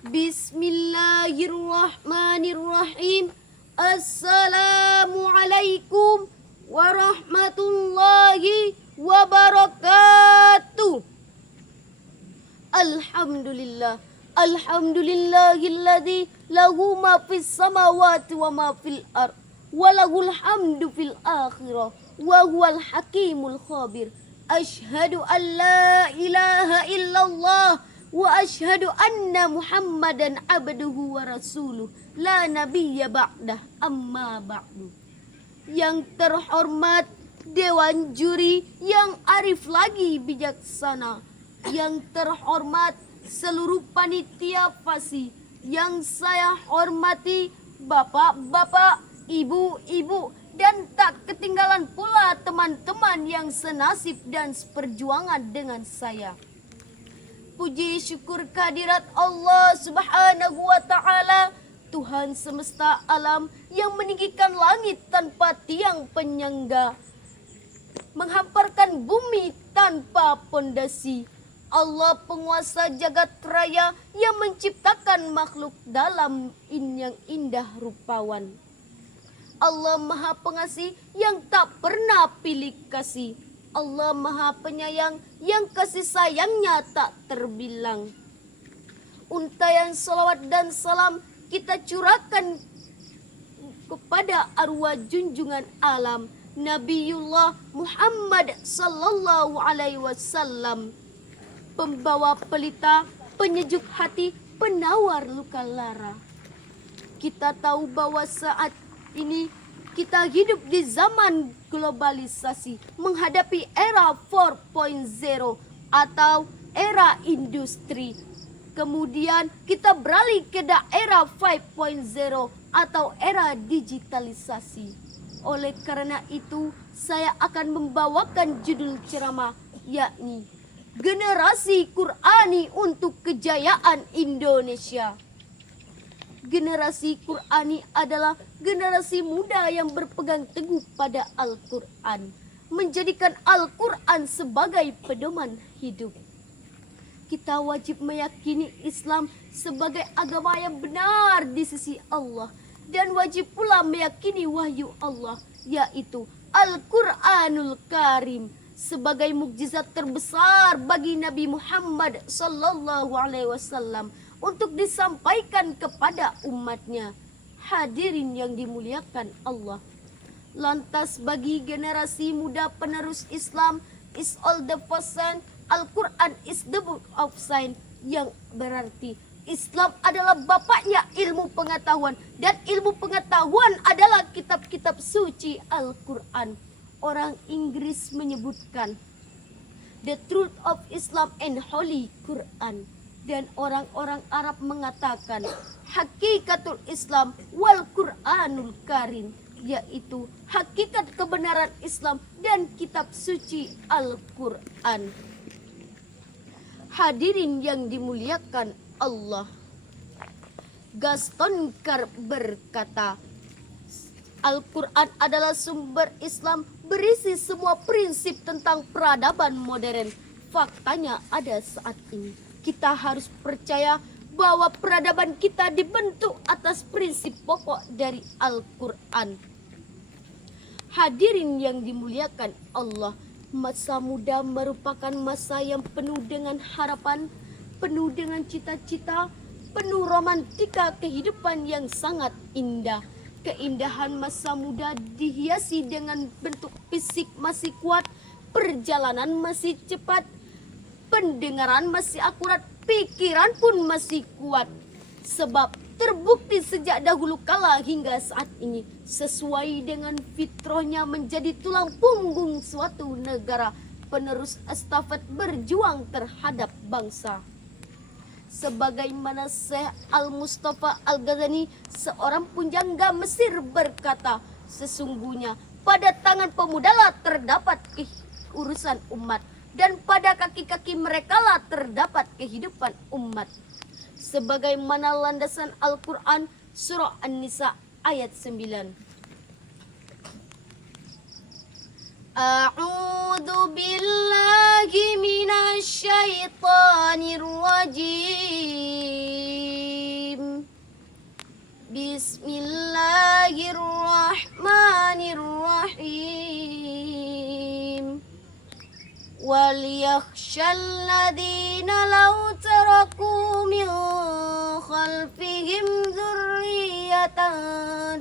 Bismillahirrahmanirrahim. Assalamualaikum warahmatullahi wabarakatuh. Alhamdulillah. Alhamdulillahilladzi lahu ma fis samawati wa ma fil ard wa lahul hamdu fil akhirah wa huwal hakimul khabir. Asyhadu an la ilaha illallah wa asyhadu anna Muhammadan abduhu wa rasuluh la nabiyya ba'dah, amma ba'du. Yang terhormat Dewan Juri yang arif lagi bijaksana, yang terhormat seluruh panitia FASI, yang saya hormati bapak-bapak, ibu-ibu, dan tak ketinggalan pula teman-teman yang senasib dan seperjuangan dengan saya. Puji syukur kehadirat Allah Subhanahu wa Ta'ala, Tuhan semesta alam yang meninggikan langit tanpa tiang penyangga, menghamparkan bumi tanpa pondasi. Allah penguasa jagat raya yang menciptakan makhluk dalam yang indah rupawan. Allah Maha Pengasih yang tak pernah pilih kasih. Allah Maha Penyayang yang kasih sayangnya tak terbilang. Untayan salawat dan salam kita curahkan kepada arwah junjungan alam Nabiullah Muhammad sallallahu alaihi wasallam, pembawa pelita, penyejuk hati, penawar luka lara. Kita tahu bahwa saat ini kita hidup di zaman globalisasi, menghadapi era 4.0 atau era industri. Kemudian kita beralih ke era 5.0 atau era digitalisasi. Oleh karena itu, saya akan membawakan judul ceramah, yakni Generasi Qur'ani untuk Kejayaan Indonesia. Generasi Qur'ani adalah generasi muda yang berpegang teguh pada Al-Quran, menjadikan Al-Quran sebagai pedoman hidup. Kita wajib meyakini Islam sebagai agama yang benar di sisi Allah, dan wajib pula meyakini wahyu Allah, yaitu Al-Quranul Karim, sebagai mukjizat terbesar bagi Nabi Muhammad sallallahu alaihi wasallam untuk disampaikan kepada umatnya. Hadirin yang dimuliakan Allah. Lantas bagi generasi muda penerus Islam, is all the person, Al-Quran is the book of science, yang berarti Islam adalah bapaknya ilmu pengetahuan, dan ilmu pengetahuan adalah kitab-kitab suci Al-Quran. Orang Inggris menyebutkan the truth of Islam and Holy Quran, dan orang-orang Arab mengatakan hakikatul Islam wal Quranul Karim, yaitu hakikat kebenaran Islam dan kitab suci Al-Quran. Hadirin yang dimuliakan Allah, Gaston Carr berkata, Al-Quran adalah sumber Islam, berisi semua prinsip tentang peradaban modern. Faktanya ada saat ini. Kita harus percaya bahwa peradaban kita dibentuk atas prinsip pokok dari Al-Quran. Hadirin yang dimuliakan Allah, masa muda merupakan masa yang penuh dengan harapan, penuh dengan cita-cita, penuh romantika kehidupan yang sangat indah. Keindahan masa muda dihiasi dengan bentuk fisik masih kuat, perjalanan masih cepat, pendengaran masih akurat, pikiran pun masih kuat. Sebab terbukti sejak dahulu kala hingga saat ini, sesuai dengan fitrahnya menjadi tulang punggung suatu negara, penerus estafet berjuang terhadap bangsa. Sebagaimana Syekh Al-Mustafa Al-Ghazani, seorang punjangga Mesir, berkata, sesungguhnya pada tangan pemudalah terdapat urusan umat, dan pada kaki-kaki merekalah terdapat kehidupan umat. Sebagaimana landasan Al-Quran surah An-Nisa ayat 9. A'udzu billahi minasy syaithanir rajim. Bismillahirrahmanirrahim. وَلْيَخْشَى الَّذِينَ لَوْ تَرَكُوا مِنْ خَلْفِهِمْ ذُرِّيَّةً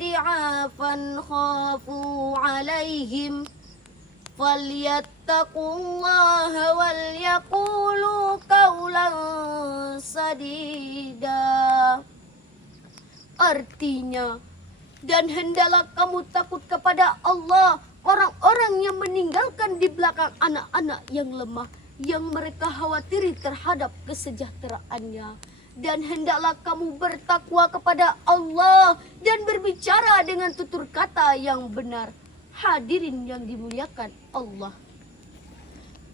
ضِعَافًا خَافُوا عَلَيْهِمْ فَلْيَتَّقُوا اللَّهَ وَلْيَقُولُوا قَوْلًا سَدِيدًا. Artinya, dan hendaklah kamu takut kepada Allah, orang-orang yang meninggalkan di belakang anak-anak yang lemah, yang mereka khawatiri terhadap kesejahteraannya. Dan hendaklah kamu bertakwa kepada Allah dan berbicara dengan tutur kata yang benar. Hadirin yang dimuliakan Allah.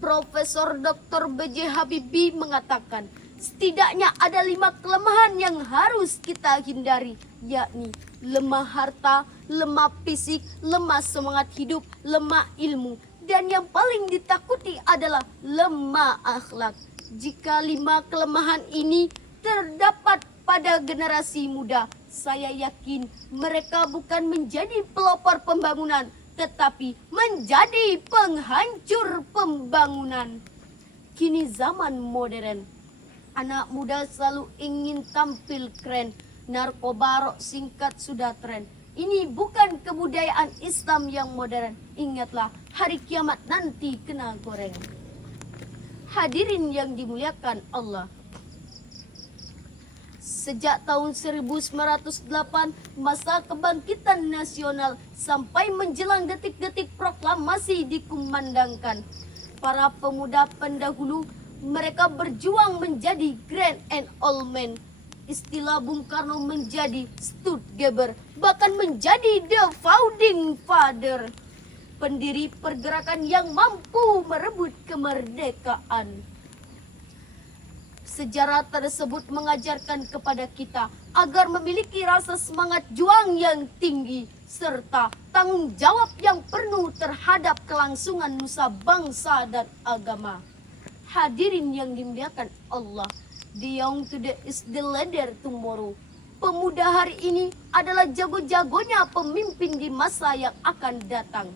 Profesor Dr. B.J. Habibie mengatakan, setidaknya ada 5 kelemahan yang harus kita hindari, yakni lemah harta, lemah fisik, lemah semangat hidup, lemah ilmu, dan yang paling ditakuti adalah lemah akhlak. Jika 5 kelemahan ini terdapat pada generasi muda, saya yakin mereka bukan menjadi pelopor pembangunan, tetapi menjadi penghancur pembangunan. Kini zaman modern, anak muda selalu ingin tampil keren. Narkoba rok singkat sudah tren. Ini bukan kebudayaan Islam yang modern. Ingatlah, hari kiamat nanti kena goreng. Hadirin yang dimuliakan Allah. Sejak tahun 1908, masa kebangkitan nasional sampai menjelang detik-detik proklamasi dikumandangkan. Para pemuda pendahulu, mereka berjuang menjadi grand and old man. Istilah Bung Karno menjadi Stuttgeber, bahkan menjadi the founding father, pendiri pergerakan yang mampu merebut kemerdekaan. Sejarah tersebut mengajarkan kepada kita agar memiliki rasa semangat juang yang tinggi serta tanggung jawab yang penuh terhadap kelangsungan nusa bangsa dan agama. Hadirin yang dimuliakan Allah, the young today is the leader tomorrow. Pemuda hari ini adalah jago-jagonya pemimpin di masa yang akan datang.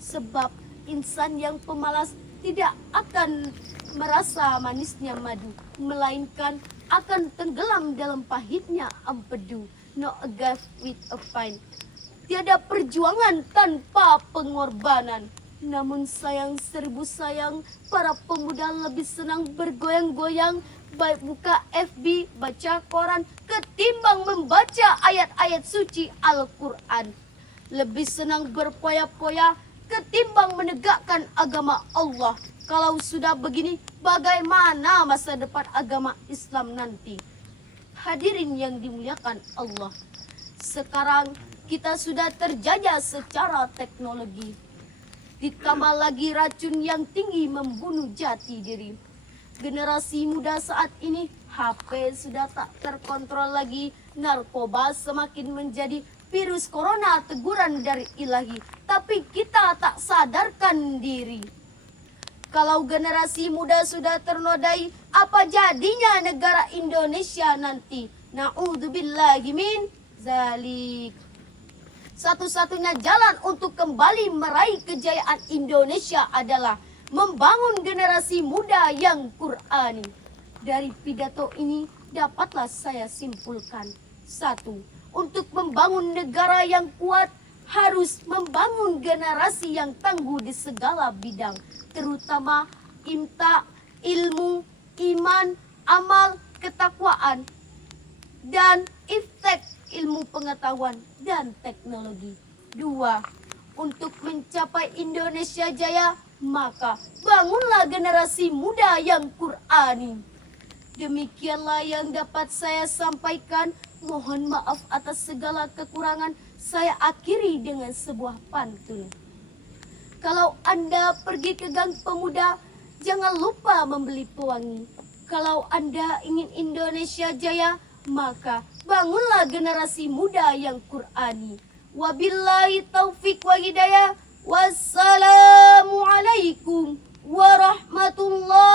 Sebab insan yang pemalas tidak akan merasa manisnya madu, melainkan akan tenggelam dalam pahitnya empedu. No a gift with a pine. Tiada perjuangan tanpa pengorbanan. Namun sayang seribu sayang, para pemuda lebih senang bergoyang-goyang, baik buka FB, baca koran, ketimbang membaca ayat-ayat suci Al-Quran. Lebih senang berpoya-poya ketimbang menegakkan agama Allah. Kalau sudah begini, bagaimana masa depan agama Islam nanti? Hadirin yang dimuliakan Allah, sekarang kita sudah terjajah secara teknologi. Ditambah lagi racun yang tinggi membunuh jati diri. Generasi muda saat ini, HP sudah tak terkontrol lagi. Narkoba semakin menjadi virus corona, teguran dari ilahi. Tapi kita tak sadarkan diri. Kalau generasi muda sudah ternodai, apa jadinya negara Indonesia nanti? Na'udzubillahi min zalik. Satu-satunya jalan untuk kembali meraih kejayaan Indonesia adalah membangun generasi muda yang Qur'ani. Dari pidato ini dapatlah saya simpulkan. 1. Untuk membangun negara yang kuat, harus membangun generasi yang tangguh di segala bidang, terutama imta, ilmu, iman, amal, ketakwaan, dan iftek, ilmu pengetahuan dan teknologi. 2. Untuk mencapai Indonesia jaya, maka bangunlah generasi muda yang Qur'ani. Demikianlah yang dapat saya sampaikan. Mohon maaf atas segala kekurangan. Saya akhiri dengan sebuah pantun. Kalau Anda pergi ke Gang Pemuda, jangan lupa membeli pewangi. Kalau Anda ingin Indonesia jaya, maka bangunlah generasi muda yang Qur'ani. Wabillahi taufik wa hidayah. Wassalamualaikum warahmatullahi